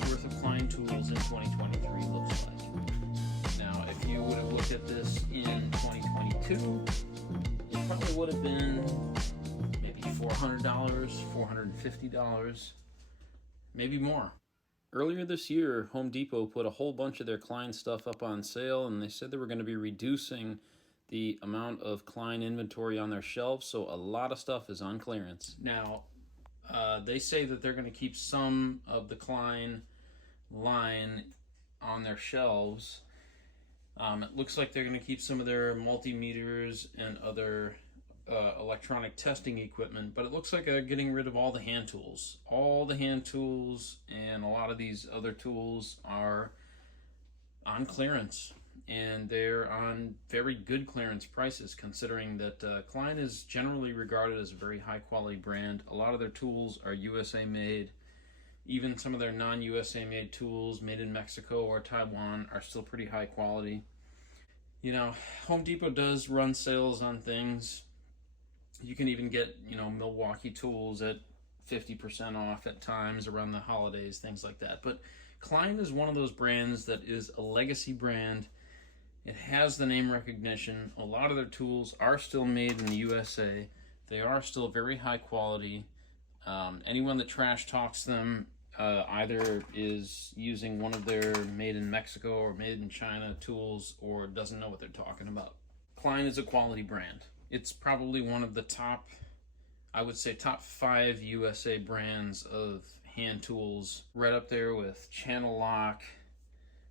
worth of Klein Tools in 2023 looks like. Now, if you would have looked at this in 2022, it probably would have been maybe $400, $450, maybe more. Earlier this year, Home Depot put a whole bunch of their Klein stuff up on sale, and they said they were going to be reducing the amount of Klein inventory on their shelves, so a lot of stuff is on clearance. Now, they say that they're going to keep some of the Klein line on their shelves. It looks like they're going to keep some of their multimeters and other electronic testing equipment, but it looks like they're getting rid of all the hand tools. All the hand tools and a lot of these other tools are on clearance, and they're on very good clearance prices, considering that Klein is generally regarded as a very high quality brand. A lot of their tools are USA made. Even some of their non-USA made tools made in Mexico or Taiwan are still pretty high quality. You know, Home Depot does run sales on things. You can even get, Milwaukee tools at 50% off at times around the holidays, things like that. But Klein is one of those brands that is a legacy brand. It has the name recognition. A lot of their tools are still made in the USA. They are still very high quality. Anyone that trash talks them either is using one of their made in Mexico or made in China tools, or doesn't know what they're talking about. Klein is a quality brand. It's probably one of the top, I would say top 5 USA brands of hand tools, right up there with Channel Lock,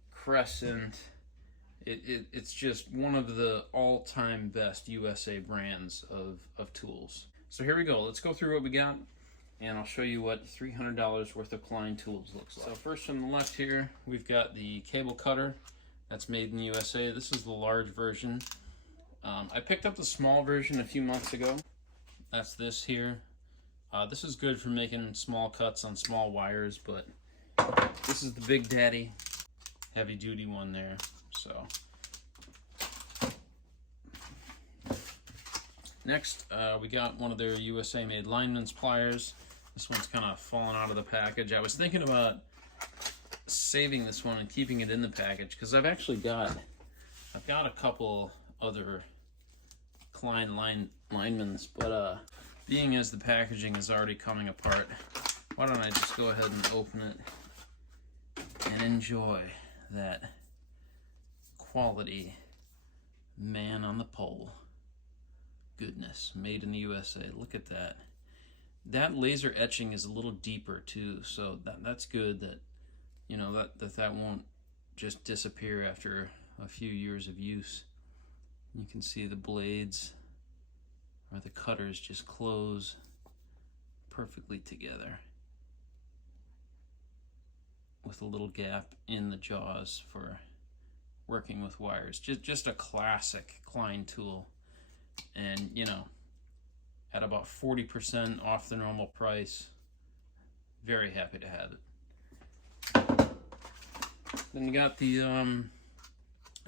Crescent. It's just one of the all-time best USA brands of tools. So here we go. Let's go through what we got, and I'll show you what $300 worth of Klein tools looks like. So first from the left here, we've got the cable cutter. That's made in the USA. This is the large version. I picked up the small version a few months ago. That's this here. This is good for making small cuts on small wires, but this is the big daddy, heavy duty one there. So next, we got one of their USA made lineman's pliers. This one's kind of fallen out of the package. I was thinking about saving this one and keeping it in the package, because I've got a couple other Klein linemen's, but being as the packaging is already coming apart, why don't I just go ahead and open it and enjoy that quality man on the pole goodness, made in the USA. Look at that. That laser etching is a little deeper too, so that's good that that won't just disappear after a few years of use. You can see the blades or the cutters just close perfectly together with a little gap in the jaws for working with wires. Just a classic Klein tool, and at about 40% off the normal price. Very happy to have it. Then you got the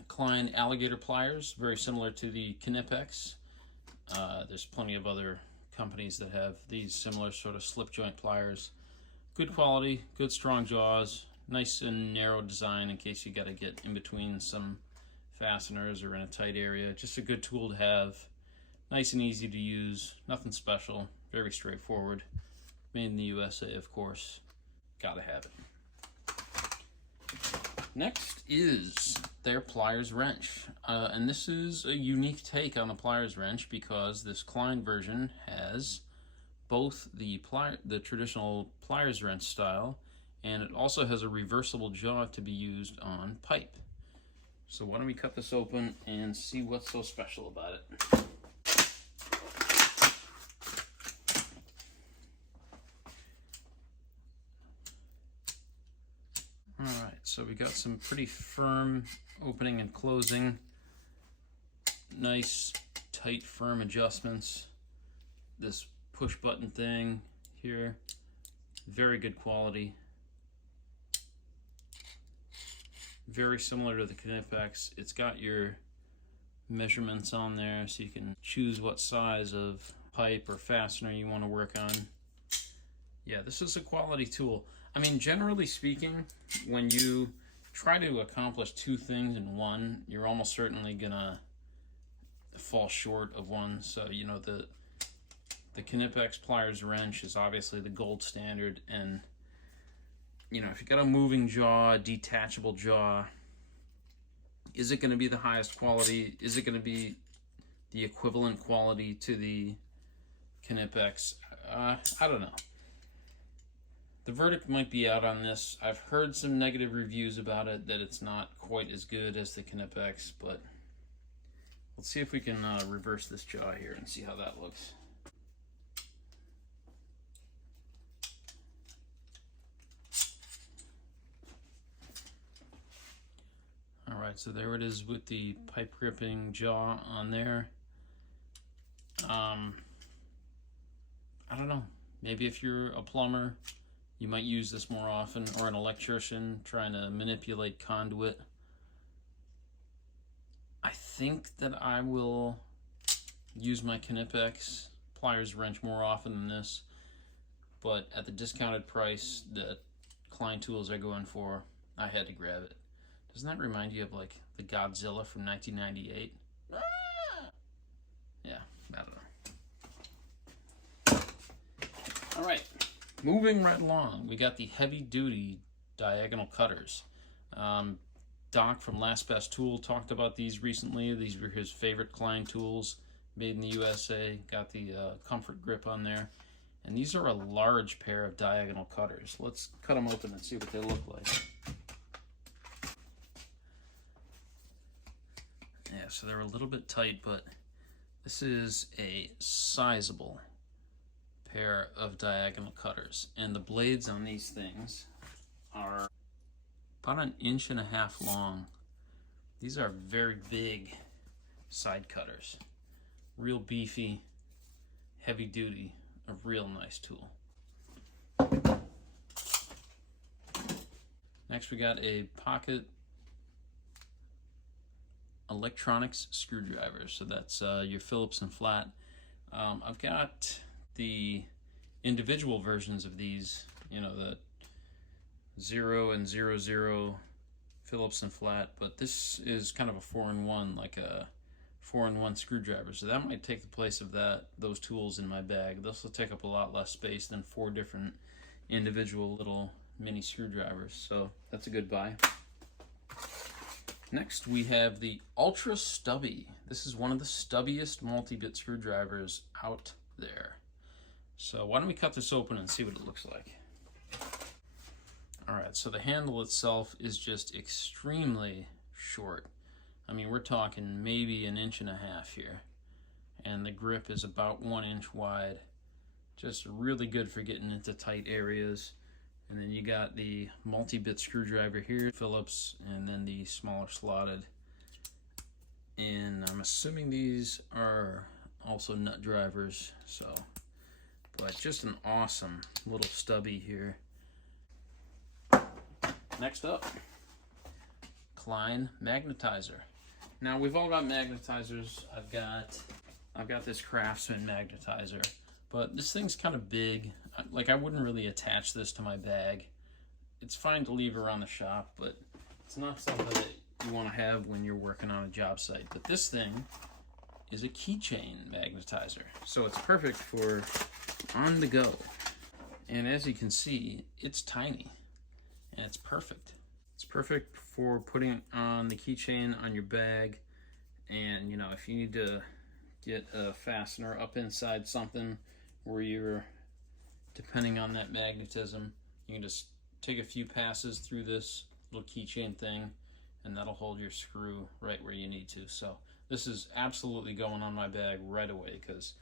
Klein alligator pliers, very similar to the Knipex. There's plenty of other companies that have these similar sort of slip joint pliers. Good quality, good strong jaws, nice and narrow design in case you got to get in between some fasteners or in a tight area. Just a good tool to have. Nice and easy to use, nothing special, very straightforward. Made in the USA, of course. Gotta have it. Next is their Pliers wrench. And this is a unique take on the Pliers wrench, because this Klein version has both the traditional Pliers wrench style, and it also has a reversible jaw to be used on pipe. So why don't we cut this open and see what's so special about it. Alright, so we got some pretty firm opening and closing. Nice, tight, firm adjustments. This push button thing here, very good quality. Very similar to the Knipex. It's got your measurements on there, so you can choose what size of pipe or fastener you want to work on. Yeah, this is a quality tool. I mean, generally speaking, when you try to accomplish two things in one, you're almost certainly gonna fall short of one. So, you know, the Knipex pliers wrench is obviously the gold standard, and you know, if you got a moving jaw, detachable jaw, is it going to be the highest quality? Is it going to be the equivalent quality to the Knipex? I don't know. The verdict might be out on this. I've heard some negative reviews about it, that it's not quite as good as the Knipex, but let's see if we can reverse this jaw here and see how that looks. Alright, so there it is with the pipe gripping jaw on there. I don't know. Maybe if you're a plumber, you might use this more often, or an electrician trying to manipulate conduit. I think that I will use my Knipex pliers wrench more often than this, but at the discounted price that Klein Tools are going for, I had to grab it. Doesn't that remind you of like the Godzilla from 1998? Yeah, I don't know. All right, moving right along, we got the heavy-duty diagonal cutters. Doc from Last Best Tool talked about these recently. These were his favorite Klein tools, made in the USA. Got the comfort grip on there. And these are a large pair of diagonal cutters. Let's cut them open and see what they look like. Yeah, so they're a little bit tight, but this is a sizable pair of diagonal cutters. And the blades on these things are about 1.5 inches long. These are very big side cutters. Real beefy, heavy duty, a real nice tool. Next we got a pocket electronics screwdriver. So that's your Phillips and flat. I've got the individual versions of these, you know, the 0 and 00 Phillips and flat, but this is kind of a 4-in-1, like a 4-in-1 screwdriver. So that might take the place of those tools in my bag. This will take up a lot less space than 4 different individual little mini screwdrivers. So that's a good buy. Next we have the Ultra Stubby. This is one of the stubbiest multi-bit screwdrivers out there. So why don't we cut this open and see what it looks like. Alright, so the handle itself is just extremely short. I mean, we're talking maybe 1.5 inches here. And the grip is about 1 inch wide. Just really good for getting into tight areas. And then you got the multi-bit screwdriver here, Phillips, and then the smaller slotted. And I'm assuming these are also nut drivers, so. But just an awesome little stubby here. Next up, Klein Magnetizer. Now we've all got magnetizers. I've got this Craftsman magnetizer, but this thing's kind of big. Like, I wouldn't really attach this to my bag. It's fine to leave around the shop, but it's not something that you want to have when you're working on a job site. But this thing is a keychain magnetizer, so it's perfect for on the go. And as you can see, it's tiny. And it's perfect. It's perfect for putting on the keychain on your bag. And, you know, if you need to get a fastener up inside something where you're depending on that magnetism, you can just take a few passes through this little keychain thing, and that'll hold your screw right where you need to. So this is absolutely going on my bag right away, because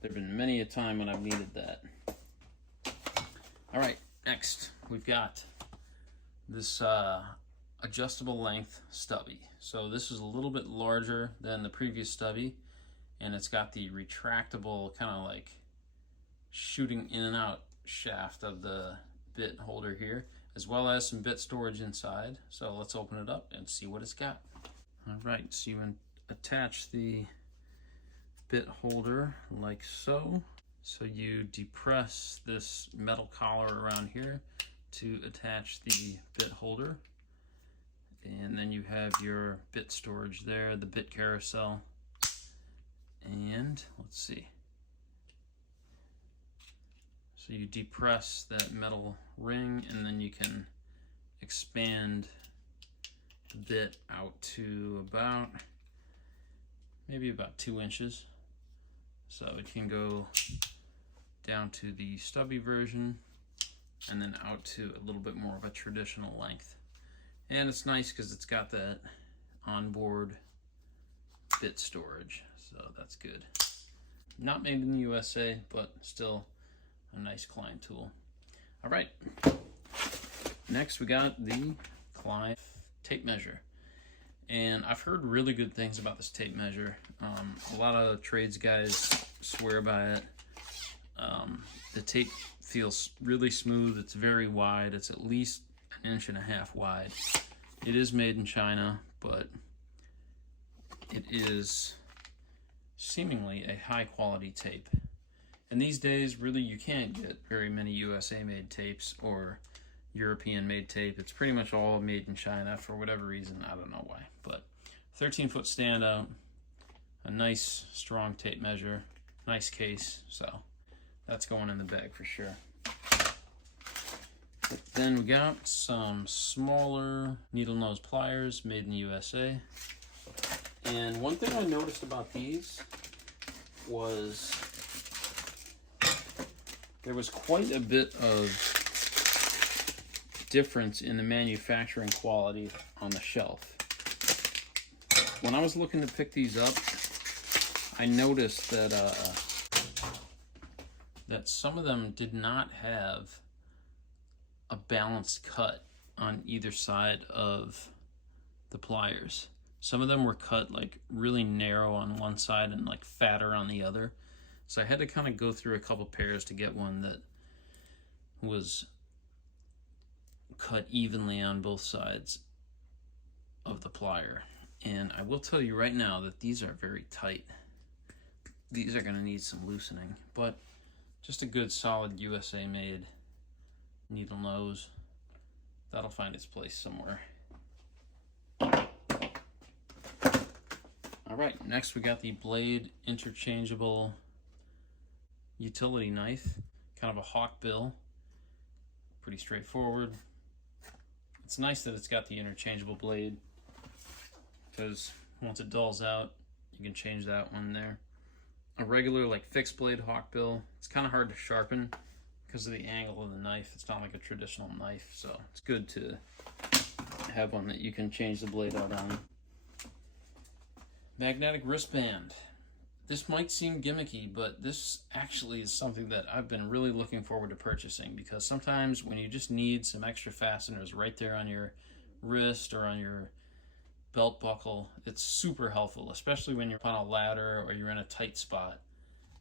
there have been many a time when I've needed that. All right, next we've got this adjustable length stubby. So this is a little bit larger than the previous stubby, and it's got the retractable kind of like shooting in and out shaft of the bit holder here, as well as some bit storage inside. So let's open it up and see what it's got. All right, so you attach the bit holder like so. So you depress this metal collar around here, to attach the bit holder. And then you have your bit storage there, the bit carousel. And let's see. So you depress that metal ring, and then you can expand the bit out to maybe about 2 inches. So it can go down to the stubby version and then out to a little bit more of a traditional length. And it's nice because it's got that onboard bit storage, so that's good. Not made in the USA, but still a nice Klein tool. All right, next we got the Klein tape measure. And I've heard really good things about this tape measure. A lot of trades guys swear by it. The tape feels really smooth. It's very wide. It's at least 1.5 inches wide. It is made in China, but it is seemingly a high quality tape. And these days, really, you can't get very many USA made tapes or European made tape. It's pretty much all made in China for whatever reason. I don't know why, but 13-foot standout, a nice strong tape measure, nice case, so that's going in the bag for sure. But then we got some smaller needle nose pliers made in the USA. And one thing I noticed about these was there was quite a bit of difference in the manufacturing quality on the shelf. When I was looking to pick these up, I noticed that that some of them did not have a balanced cut on either side of the pliers. Some of them were cut like really narrow on one side and like fatter on the other. So I had to kind of go through a couple pairs to get one that was cut evenly on both sides of the plier. And I will tell you right now that these are very tight. These are going to need some loosening, but just a good solid USA made needle nose. That'll find its place somewhere. All right, next we got the blade interchangeable utility knife, kind of a hawk bill, pretty straightforward. It's nice that it's got the interchangeable blade because once it dulls out, you can change that one there. A regular like fixed blade hawk bill, it's kind of hard to sharpen because of the angle of the knife. It's not like a traditional knife, so it's good to have one that you can change the blade out on. Magnetic wristband. This might seem gimmicky, but this actually is something that I've been really looking forward to purchasing, because sometimes when you just need some extra fasteners right there on your wrist or on your belt buckle, it's super helpful, especially when you're on a ladder or you're in a tight spot.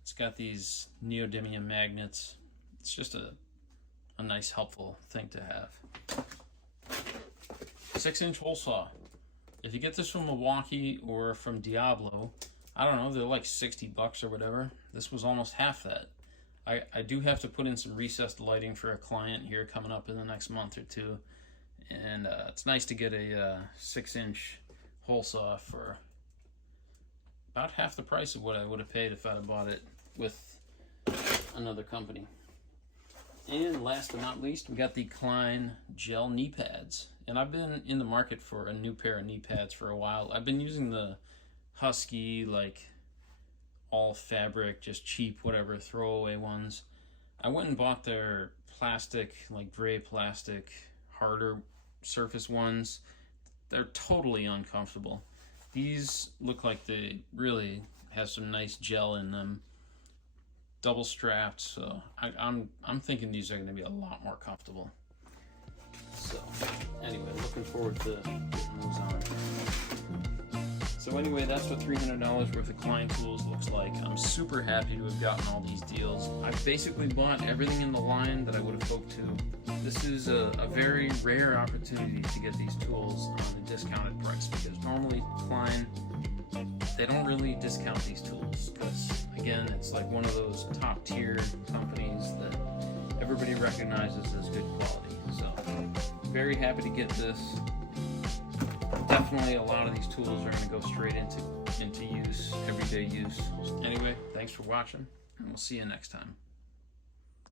It's got these neodymium magnets. It's just a nice, helpful thing to have. 6-inch hole saw. If you get this from Milwaukee or from Diablo, I don't know, they're like $60 or whatever. This was almost half that. I do have to put in some recessed lighting for a client here coming up in the next month or two. And it's nice to get a 6-inch hole saw for about half the price of what I would have paid if I'd have bought it with another company. And last but not least, we got the Klein gel knee pads. And I've been in the market for a new pair of knee pads for a while. I've been using the Husky, like all fabric, just cheap, whatever, throwaway ones. I went and bought their plastic, like gray plastic, harder surface ones. They're totally uncomfortable. These look like they really have some nice gel in them. Double strapped, so I'm thinking these are going to be a lot more comfortable. So anyway, looking forward to getting those on. So anyway, that's what $300 worth of Klein Tools looks like. I'm super happy to have gotten all these deals. I've basically bought everything in the line that I would have hoped to. This is a very rare opportunity to get these tools on a discounted price, because normally Klein, they don't really discount these tools, because again, it's like one of those top tier companies that everybody recognizes as good quality. So very happy to get this. Definitely a lot of these tools are going to go straight into use, everyday use. Anyway, thanks for watching, and we'll see you next time.